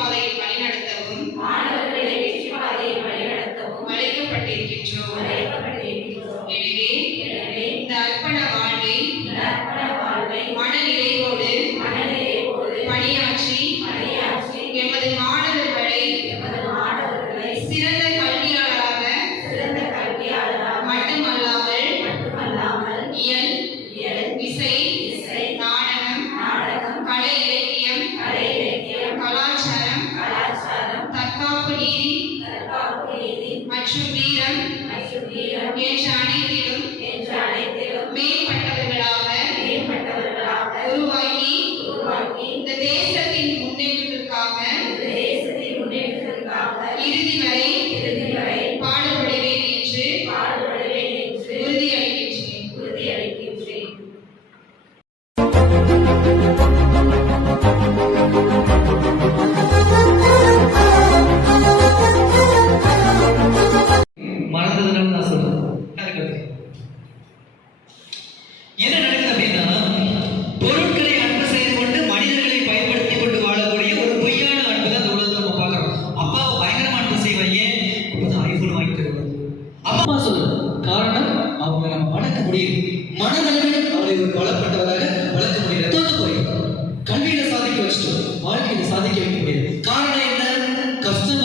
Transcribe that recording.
பாதையில் வழிநடத்தவும் அழைக்கப்பட்டிருக்கின்றோம். எனவே இந்த அர்ப்பண வாழ்வை மனநிறைவோடு பணியாற்றி எமது மாணவர்களை சிறந்த கல்வியாளராக மட்டுமல்லாமல் இயல், இசை, நாடகம், கலை இலக்கியம், கலாச்சாரம், தற்காப்பு நீதி மற்றும் வீரம் என்ற அனைத்திலும் மேம்பட்டவர்களாக உருவாக்கி இந்த தேசத்தின் முன்னேற்றத்திற்காக இறுதி வரை பாடுபடுவேன் என்று உறுதியளிக்கின்றேன். மறந்ததுனால நான் சொல்றேன். என்ன நடக்குது அப்படின்னா, பொருட்களை அன்பு செய்து கொண்டு மனிதர்களை பயன்படுத்திக் கொண்டு வாழக்கூடிய ஒரு பொய்யான அன்பு தான் இந்த உலகத்தில் நம்ம பார்க்கிறோம். அப்பா பயங்கரமா அன்பு செய்வாங்க, அப்பதான் ஐபோன் வாங்கி தருவாங்க. அப்பா சொல்றது காரணம், அவங்க நம்ம வளர்க்க முடியும், மனதளவில் அவரை ஒரு பலப்பட்டவராக வளர்க்க முடியல. தோத்து போய் கல்வியில சாதிக்க வச்சுட்டோம், வாழ்க்கையில சாதிக்க வைக்க முடியாது. காரணம் என்ன? கஷ்டம்